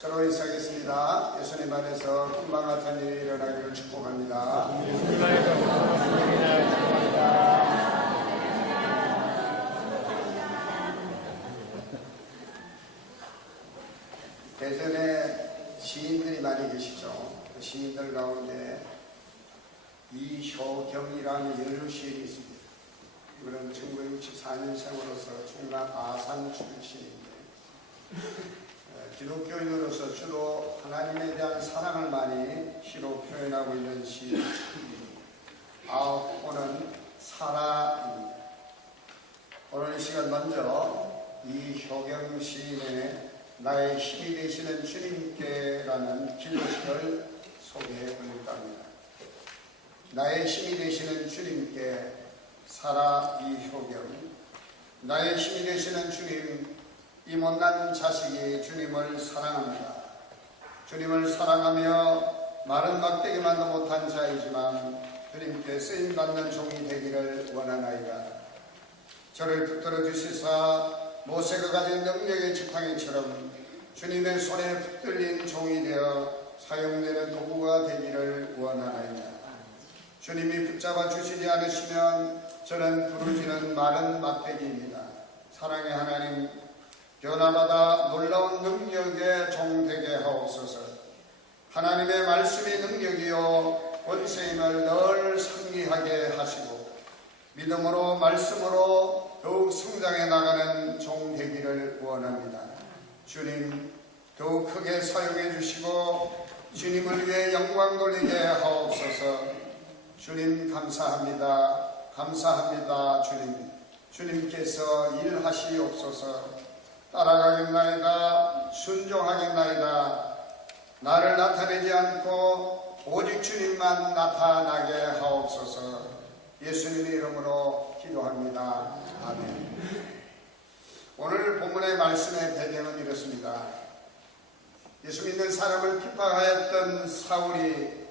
서로 인사하겠습니다. 예수님 안에서 꿈과 같은 일이 일어나기를 축복합니다. 대전에 시인들이 많이 계시죠. 그 시인들 가운데 이효경이라는 여류 시인이 있습니다. 이분은 1964년생으로서 충남 아산 출신입니다. 기독교인으로서 주로 하나님에 대한 사랑을 많이 시로 표현하고 있는 시 아홉호는 사라입니다. 오늘 이 시간 먼저 이효경 시인의 나의 힘이 되시는 주님께라는 기도식을 소개해 볼까 합니다. 나의 힘이 되시는 주님께 사라 이효경. 나의 힘이 되시는 주님, 이 못난 자식이 주님을 사랑합니다. 주님을 사랑하며 마른 막대기만도 못한 자이지만 주님께 쓰임받는 종이 되기를 원하나이다. 저를 붙들어 주시사 모세가 가진 능력의 지팡이처럼 주님의 손에 붙들린 종이 되어 사용되는 도구가 되기를 원하나이다. 주님이 붙잡아 주시지 않으시면 저는 부르짖는 마른 막대기입니다. 사랑의 하나님, 변화마다 놀라운 능력의 종되게 하옵소서. 하나님의 말씀이 능력이요 권세임을 늘 상기하게 하시고 믿음으로 말씀으로 더욱 성장해 나가는 종되기를 원합니다. 주님, 더욱 크게 사용해 주시고 주님을 위해 영광 돌리게 하옵소서. 주님 감사합니다. 감사합니다. 주님께서 일하시옵소서. 따라가겠나이다. 순종하겠나이다. 나를 나타내지 않고 오직 주님만 나타나게 하옵소서. 예수님의 이름으로 기도합니다. 아멘. 오늘 본문의 말씀의 배경은 이렇습니다. 예수 믿는 사람을 핍박하였던 사울이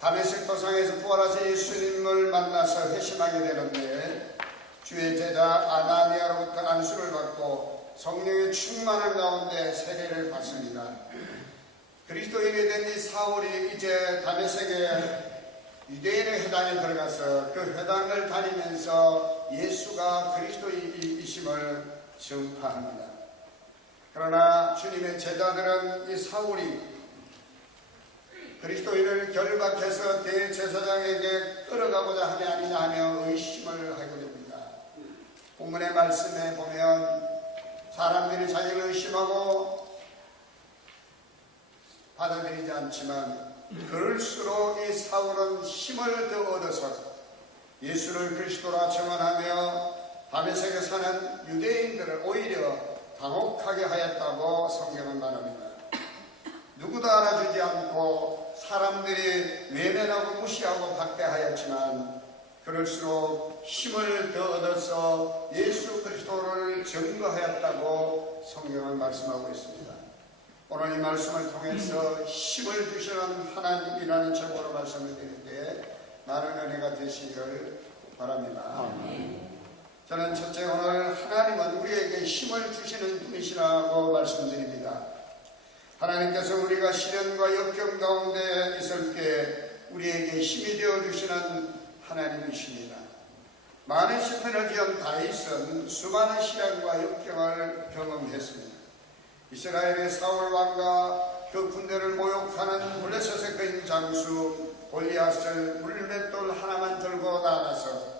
다메섹 도상에서 부활하신 예수님을 만나서 회심하게 되는데 주의 제자 아나니아로부터 안수를 받고 성령의 충만한 가운데 세례를 받습니다. 그리스도인이 된 이 사울이 이제 다메섹의 유대인의 회당에 들어가서 그 회당을 다니면서 예수가 그리스도이심을 증파합니다. 그러나 주님의 제자들은 이 사울이 그리스도인을 결박해서 대제사장에게 끌어가고자 함이 아니냐 하며 의심을 하게 됩니다. 본문의 말씀에 보면 사람들이 자기를 의심하고 받아들이지 않지만 그럴수록 이 사울은 힘을 더 얻어서 예수를 그리스도라 증언하며 다메섹에 사는 유대인들을 오히려 당혹하게 하였다고 성경은 말합니다. 누구도 알아주지 않고 사람들이 외면하고 무시하고 박대하였지만 그럴수록 힘을 더 얻어서 예수 그리스도를 증거하였다고 성경은 말씀하고 있습니다. 오늘 이 말씀을 통해서 힘을 주시는 하나님이라는 제목으로 말씀을 드리는데 많은 은혜가 되시기를 바랍니다. 저는 첫째, 오늘 하나님은 우리에게 힘을 주시는 분이시라고 말씀드립니다. 하나님께서 우리가 시련과 역경 가운데 있을 때 우리에게 힘이 되어 주시는 하나님이십니다. 많은 시편을 지은 다윗은 수많은 시련과 역경을 경험했습니다. 이스라엘의 사울 왕과 그 군대를 모욕하는 블레셋의 거인 장수 골리앗을 물맷돌 하나만 들고 나가서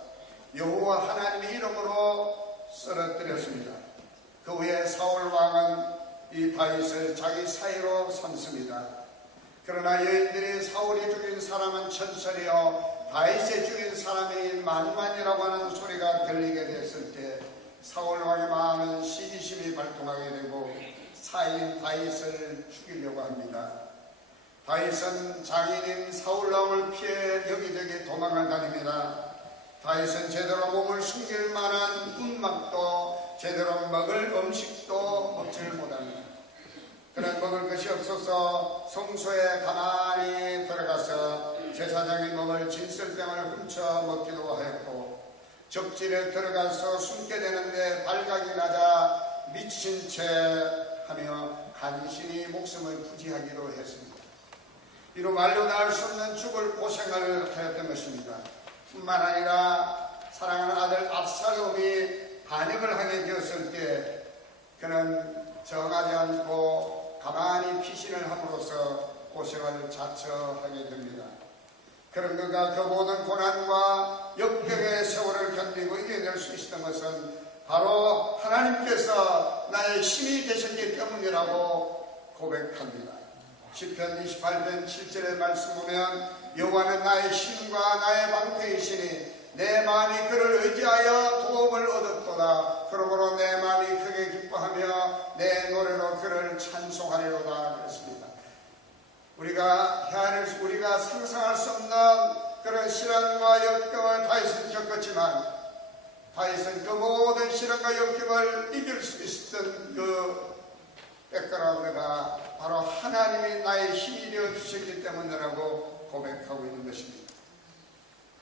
여호와 하나님의 이름으로 쓰러뜨렸습니다. 그 후에 사울 왕은 이 다윗을 자기 사이로 삼습니다. 그러나 여인들이 사울이 죽인 사람은 천천히요 다윗이 죽인 사람이 만만이라고 하는 소리가 들리게 됐을 때 사울 왕의 마음은 시기심이 발동하게 되고 사인 다윗을 죽이려고 합니다. 다윗은 장인인 사울 왕을 피해 여기저기 도망을 다닙니다. 다윗은 제대로 몸을 숨길 만한 운막도 제대로 먹을 음식도 먹지를 못합니다. 그는 먹을 것이 없어서 성소에 가만히 들어가서 제사장이 먹을 진설병을 훔쳐 먹기도 하였고 적질에 들어가서 숨게 되는데 발각이 나자 미친 채 하며 간신히 목숨을 부지하기도 했습니다. 이로 말로 나올 수 없는 죽을 고생을 하였던 것입니다. 뿐만 아니라 사랑하는 아들 압살롬이 반역을 하게 되었을 때 그는 정하지 않고 가만히 피신을 함으로써 고생을 자처하게 됩니다. 그런 그가 그 모든 고난과 역경의 세월을 견디고 이겨낼 수 있었던 것은 바로 하나님께서 나의 힘이 되셨기 때문이라고 고백합니다. 시편 28편 7절의 말씀 보면 여호와는 나의 힘과 나의 방패이시니 내 마음이 그를 의지하여 도움을 얻었도다. 그러므로 내 마음이 크게 기뻐하며 내 노래로 그를 찬송하리로다. 그랬습니다. 우리가 상상할 수 없는 그런 시련과 역경을 다윗은 겪었지만 다윗은 그 모든 시련과 역경을 이길 수 있었던 그 백그라운드가 바로 하나님이 나의 힘이 되어 주셨기 때문이라고 고백하고 있는 것입니다.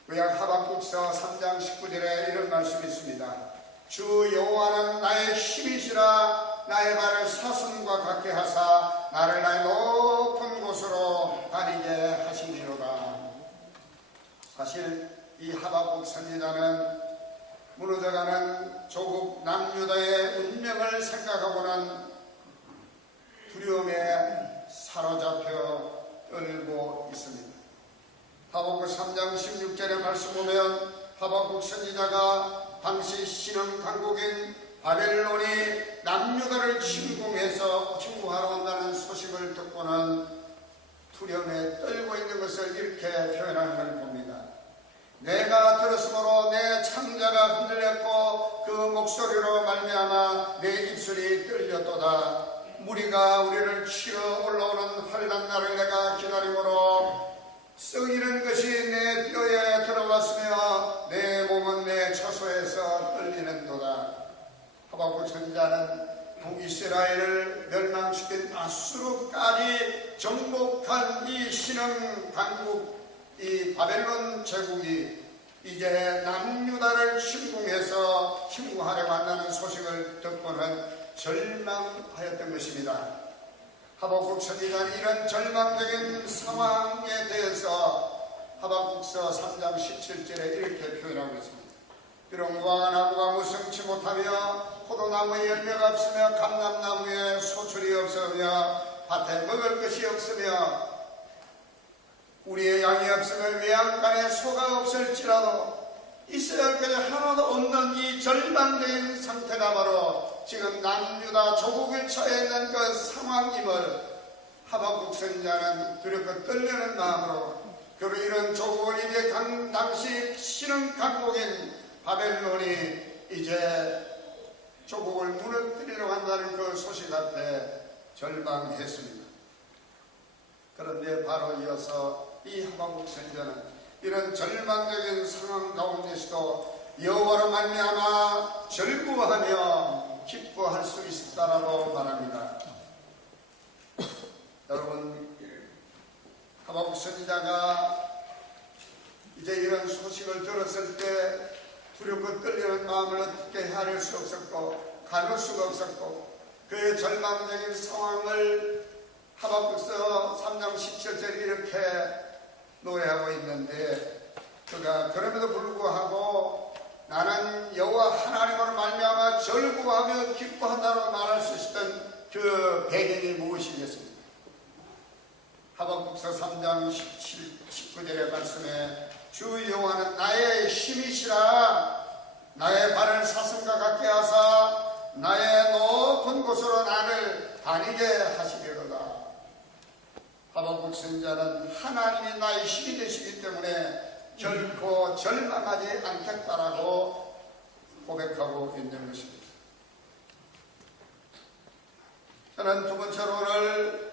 구약 하박국서 3장 19절에 이런 말씀이 있습니다. 주 여호와는 나의 힘이시라. 나의 발을 사슴과 같게 하사 나를 나의 높은 곳으로 다니게 하시리로다. 사실 이 하박국 선지자는 무너져가는 조국 남유다의 운명을 생각하고는 두려움에 사로잡혀 떨고 있습니다. 하박국 3장 16절의 말씀 보면 하박국 선지자가 당시 신흥 강국인 바벨론이 남유다를 침공하러 온다는 소식을 듣고는 두려움에 떨고 있는 것을 이렇게 표현하는 걸 봅니다. 내가 들었으므로 내 창자가 흔들렸고 그 목소리로 말미암아 내 입술이 떨렸도다. 무리가 우리를 치러 올라오는 환난 날을 내가 기다림으로 썩이는 것이 내 뼈에 들어왔으며 내 몸은 내 처소에서 떨리는도다. 하박국 선지자는 북이스라엘을 멸망시킨 아수르까지 정복한 이 신흥 강국 이 바벨론 제국이 이제 남유다를 침공하려고 한다는 소식을 듣고는 절망하였던 것입니다. 하박국 선지자는 이런 절망적인 상황에 대해서 하박국서 3장 17절에 이렇게 표현하고 있습니다. 비록 무화과나무가 무성치 못하며 포도나무에 열매가 없으며 감람나무에 소출이 없으며 밭에 먹을 것이 없으며 우리의 양이 없으며 외양간에 소가 없을지라도 있어야 할 것이 하나도 없는 이 절망적인 상태가 바로 지금 남유다 조국에 처해 있는 그 상황임을 하박국 선지자는 두렵고 떨리는 마음으로 그리고 이런 조국을 이제 당시 신흥 강국인 바벨론이 이제 조국을 무너뜨리려고 한다는 그 소식 앞에 절망했습니다. 그런데 바로 이어서 이 하박국 선지자는 이런 절망적인 상황 가운데서도 여호와로 말미암아 절구하며 기뻐할 수 있었다라고 말합니다. 여러분, 하박국 선지자가 이제 이런 소식을 들었을 때 두렵고 떨리는 마음을 어떻게 헤아릴 수 없었고 가눌 수가 없었고 그의 절망적인 상황을 하박국서 3장 17절에 이렇게 노래하고 있는데 그가 그럼에도 불구하고 나는 여호와 하나님으로 말미암아 절구하며 기뻐한다고 말할 수 있었던 그 배경이 무엇이겠습니까? 하박국서 3장 19절의 말씀에 주 여호와는 나의 힘이시라. 나의 발을 사슴과 같게 하사 나의 높은 곳으로 나를 다니게 하시리로다. 하박국 선지자는 하나님이 나의 힘이 되시기 때문에 결코 절망하지 않겠다라고 고백하고 있는 것입니다. 저는 두 번째로 오늘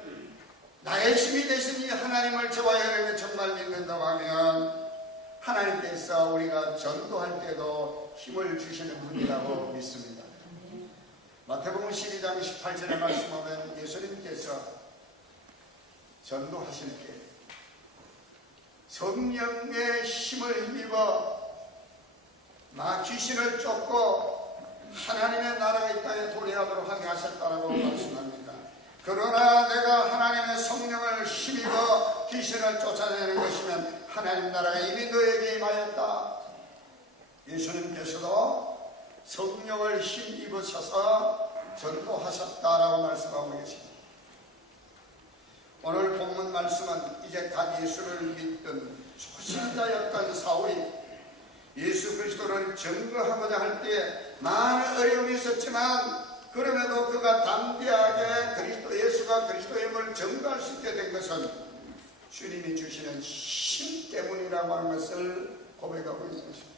나의 힘이 되시니 하나님을 저와 여러분이 정말 믿는다고 하면 하나님께서 우리가 전도할 때도 힘을 주시는 분이라고 믿습니다. 마태복음 12장 18절의 말씀 보면 예수님께서 전도하실 때 성령의 힘을 힘입어 귀신을 쫓고 하나님의 나라가 이 땅에 도래하도록 하게 하셨다라고 말씀합니다. 그러나 내가 하나님의 성령을 힘입어 귀신을 쫓아내는 것이면 하나님 나라가 이미 너에게 임하였다. 예수님께서도 성령을 힘입으셔서 전도하셨다라고 말씀하고 계십니다. 오늘 본문 말씀은 이제 갓 예수를 믿던 초신자였던 사울이 예수 그리스도를 증거하고자 할 때 많은 어려움이 있었지만 그럼에도 그가 담대하게 그리스도 예수가 그리스도임을 증거할 수 있게 된 것은 주님이 주시는 힘 때문이라고 하는 것을 고백하고 있는 것입니다.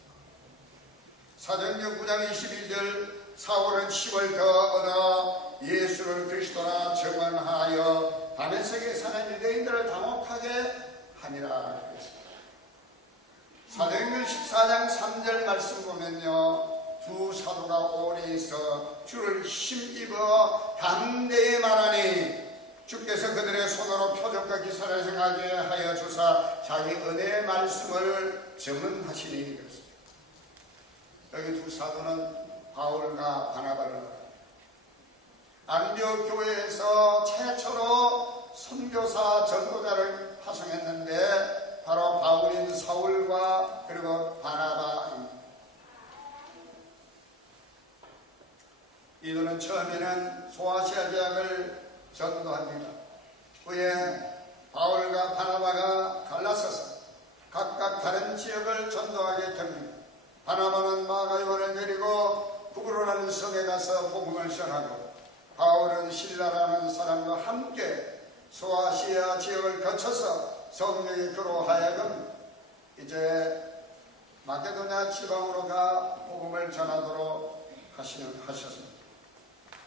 사도행전 9장 21절 사울은 힘을 더 얻어 예수를 그리스도라 증언하여 다메섹에 사는 유대인들을 당혹하게 하니라. 사도행전 14장 3절 말씀 보면요, 두 사도가 오래 있어 주를 힘입어 담대히 말하니 주께서 그들의 손으로 표적과 기사를 행하게 하여 주사 자기 은혜의 말씀을 증언하시니 그렇습니다. 여기 두 사도는 바울과 바나바를 안디옥 교회에서 최초로 선교사 전도자를 파송했는데 바로 바울인 사울과 그리고 바나바입니다. 이들은 처음에는 소아시아 지역을 전도합니다. 후에 바울과 바나바가 갈라서서 각각 다른 지역을 전도하게 됩니다. 바나바는 마가요를 내리고 구브로라는 성에 가서 복음을 전하고 바울은 실라라는 사람과 함께 소아시아 지역을 거쳐서 성령의 그로 하여금 이제 마게도냐 지방으로 가 복음을 전하도록 하셨습니다.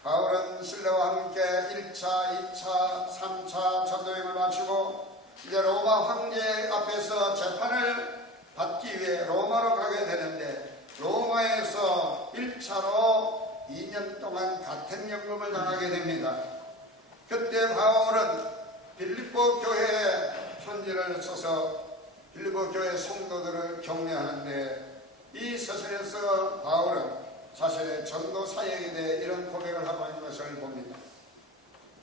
바울은 실라와 함께 1차, 2차, 3차 전도행을 마치고 이제 로마 황제 앞에서 재판을 받기 위해 로마로 가게 되는데 로마에서 1차로 2년 동안 가택연금을 당하게 됩니다. 그때 바울은 빌립보 교회에 편지를 써서 빌립보 교회 성도들을 격려하는데 이 서신에서 바울은 자신의 전도 사역에 대해 이런 고백을 하고 있는 것을 봅니다.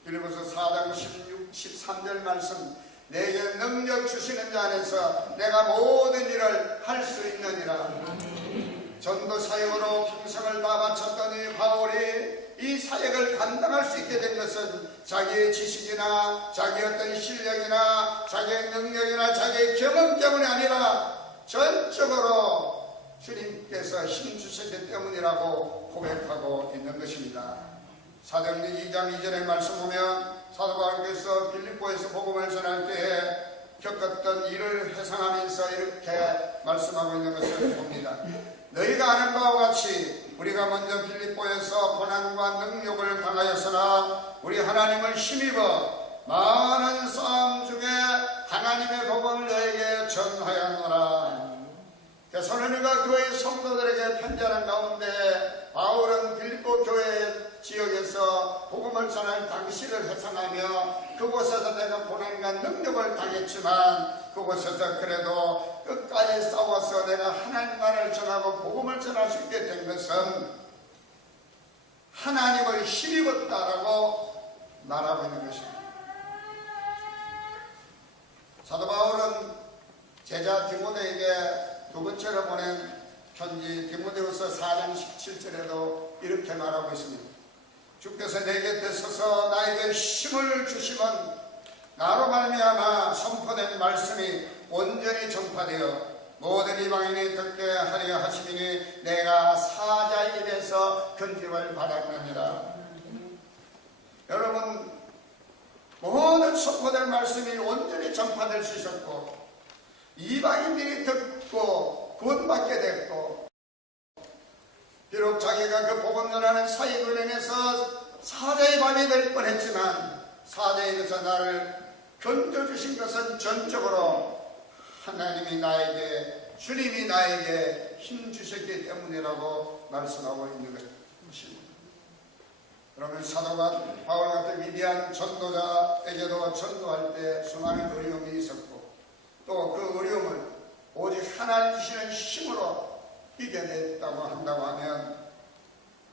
빌립보서 4장 13절 말씀, 내게 능력 주시는 자 안에서 내가 모든 일을 할 수 있느니라. 전도 사역으로 평생을 다 바쳤던 이 바울이 이 사역을 감당할 수 있게 된 것은 자기의 지식이나 자기의 어떤 실력이나 자기의 능력이나 자기의 경험 때문이 아니라 전적으로 주님께서 힘 주셨기 때문이라고 고백하고 있는 것입니다. 사도행전 2장 2절의 말씀 보면 사도 바울께서 빌립보에서 복음을 전할 때에 겪었던 일을 회상하면서 이렇게 말씀하고 있는 것을 봅니다. 너희가 아는 바와 같이 우리가 먼저 빌립보에서 고난과 능욕을 당하였으나 우리 하나님을 힘입어 많은 싸움 중에 하나님의 복음을 너에게 전하였노라. 데살로니가 교회 성도들에게 편지하는 가운데 바울은 빌립보 교회 지역에서 복음을 전할 당시를 회상하며 그곳에서 내가 고난과 능력을 당했지만 그곳에서 그래도 끝까지 싸워서 내가 하나님 나라를 전하고 복음을 전할 수 있게 된 것은 하나님을 힘입었다라고 말하고 있는 것입니다. 사도 바울은 제자 디모데에게 두 번째로 보낸 편지 디모데후서 4장 17절에도 이렇게 말하고 있습니다. 주께서 내 곁에 서서 나에게 힘을 주시면 나로 말미암아 선포된 말씀이 온전히 전파되어 모든 이방인이 듣게 하려 하시니 내가 사자의 입에서 건짐을 받았느니라. 여러분, 모든 선포된 말씀이 온전히 전파될 수 있었고 이방인들이 듣고 구원받게 됐고 비록 자기가 그 복음 전하는 사역을 인해서 사자의 밤이 될 뻔했지만 사자의 입에서 나를 건져주신 것은 전적으로 하나님이 나에게 주님이 나에게 힘 주셨기 때문이라고 말씀하고 있는 것입니다. 그러면 사도가 바울 같은 위대한 전도자에게도 전도할 때 수많은 어려움이 있었고 또 그 어려움을 오직 하나님 주시는 힘으로 이겨냈다고 한다고 하면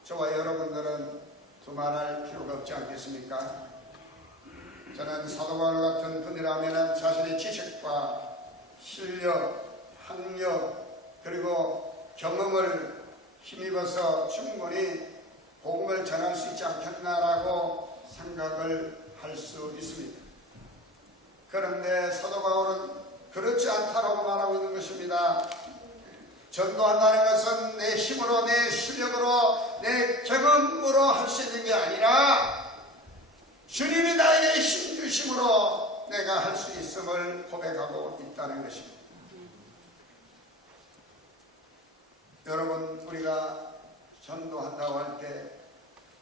저와 여러분들은 두말할 필요가 없지 않겠습니까? 저는 사도 바울 같은 분이라면 자신의 지식과 실력, 학력 그리고 경험을 힘입어서 충분히 복음을 전할 수 있지 않겠나라고 생각을 할 수 있습니다. 그런데 사도 바울은 그렇지 않다라고 말하고 있는 것입니다. 전도한다는 것은 내 힘으로, 내 실력으로, 내 경험으로 할 수 있는 게 아니라 주님이 나에게 힘 주심으로 내가 할 수 있음을 고백하고 있다는 것입니다. 여러분, 우리가 전도한다고 할 때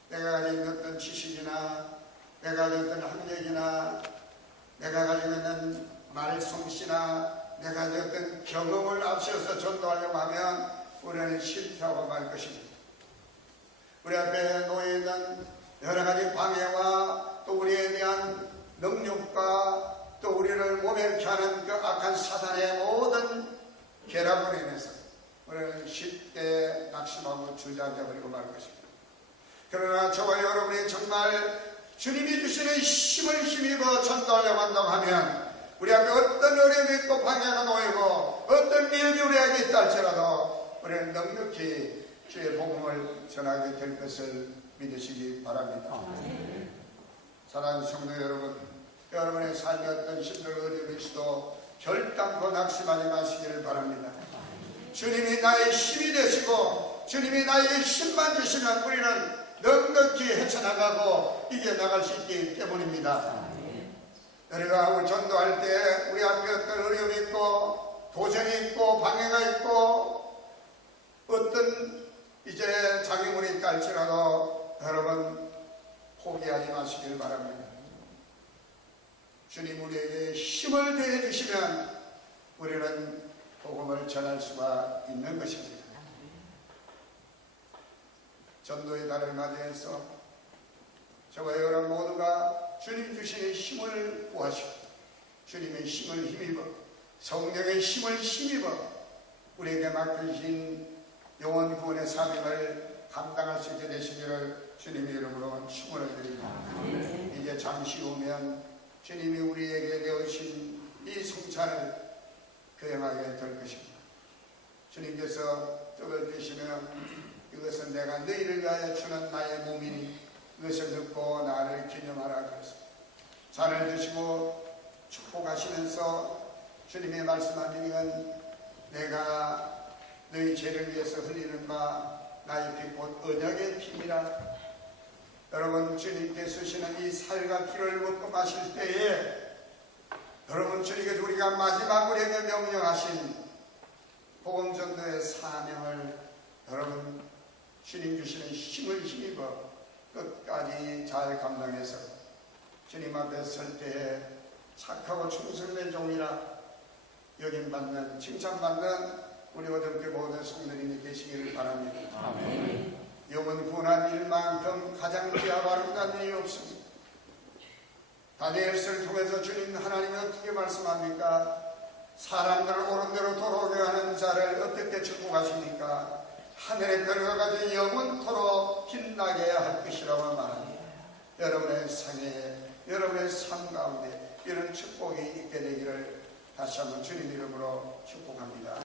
내가 가지고 있는 어떤 지식이나 내가 가지고 있는 학력이나 내가 가지고 있는 말솜씨나 내가 가지고 있는 경험을 앞세워서 전도하려고 하면 우리는 실패하고 말 것입니다. 우리 앞에 놓여 있는 여러 가지 방해와 또 우리에 대한 능력과 또 우리를 모멸케 하는 그 악한 사단의 모든 결합으로 인해서 우리는 쉽게 낙심하고 주저앉아버리고 말 것입니다. 그러나 저와 여러분이 정말 주님이 주시는 힘을 힘입어 전도하려고 한다고 하면 우리 앞에 어떤 어려움이 있고 방해가 놓이고 어떤 위험이 우리 앞에 있다 할지라도 우리는 넉넉히 주의 복음을 전하게 될 것을 믿으시기 바랍니다. 사랑하는 성도 여러분, 여러분의 삶에 어떤 힘들고 어려움이 있어도 결단코 낙심하지 마시기를 바랍니다. 주님이 나의 힘이 되시고 주님이 나에게 힘만 주시면 우리는 넉넉히 헤쳐나가고 이겨나갈 수 있기 때문입니다. 우리가 전도할 때 우리 앞에 어떤 어려움이 있고 도전이 있고 방해가 있고 어떤 이제 장애물이 있다 할지라도 여러분 포기하지 마시길 바랍니다. 주님 우리에게 힘을 더해 주시면 우리는 복음을 전할 수가 있는 것입니다. 전도의 달을 맞이해서 저와 여러분 모두가 주님 주시는 힘을 구하시고 주님의 힘을 힘입어 성령의 힘을 힘입어 우리에게 맡기신 영원 구원의 사명을 감당할 수 있게 되시기를 주님의 이름으로 축원을 드립니다. 이제 잠시 후면 주님이 우리에게 내어주신 이 성찬을 거행하게 될 것입니다. 주님께서 떡을 드시며 이것은 내가 너희를 위하여 주는 나의 몸이니 이것을 듣고 나를 기념하라 그랬습니다. 잔을 드시고 축복하시면서 주님의 말씀하신 건 내가 너희 죄를 위해서 흘리는 바 나의 피 곧 언약의 피니라. 여러분 주님께 쓰시는 이 살과 피를 먹고 마실 때에 여러분 주님께서 우리가 마지막 우리에게 명령하신 복음전도의 사명을 여러분 주님 주시는 힘을 힘입어 끝까지 잘 감당해서 주님 앞에 설 때에 착하고 충성된 종이라 여김받는 칭찬받는 우리 어저께 모든 성도님이 되시기를 바랍니다. 아멘. 영원 구원한 일만큼 가장 귀하고 아름다운 일이 없습니다. 다니엘서를 통해서 주님 하나님이 어떻게 말씀합니까? 사람들을 옳은 대로 돌아오게 하는 자를 어떻게 축복하십니까? 하늘의 별과 같이 영원토록 빛나게 할 것이라고 말합니다. 여러분의 생애에 여러분의 삶 가운데 이런 축복이 있게 되기를 다시 한번 주님 이름으로 축복합니다.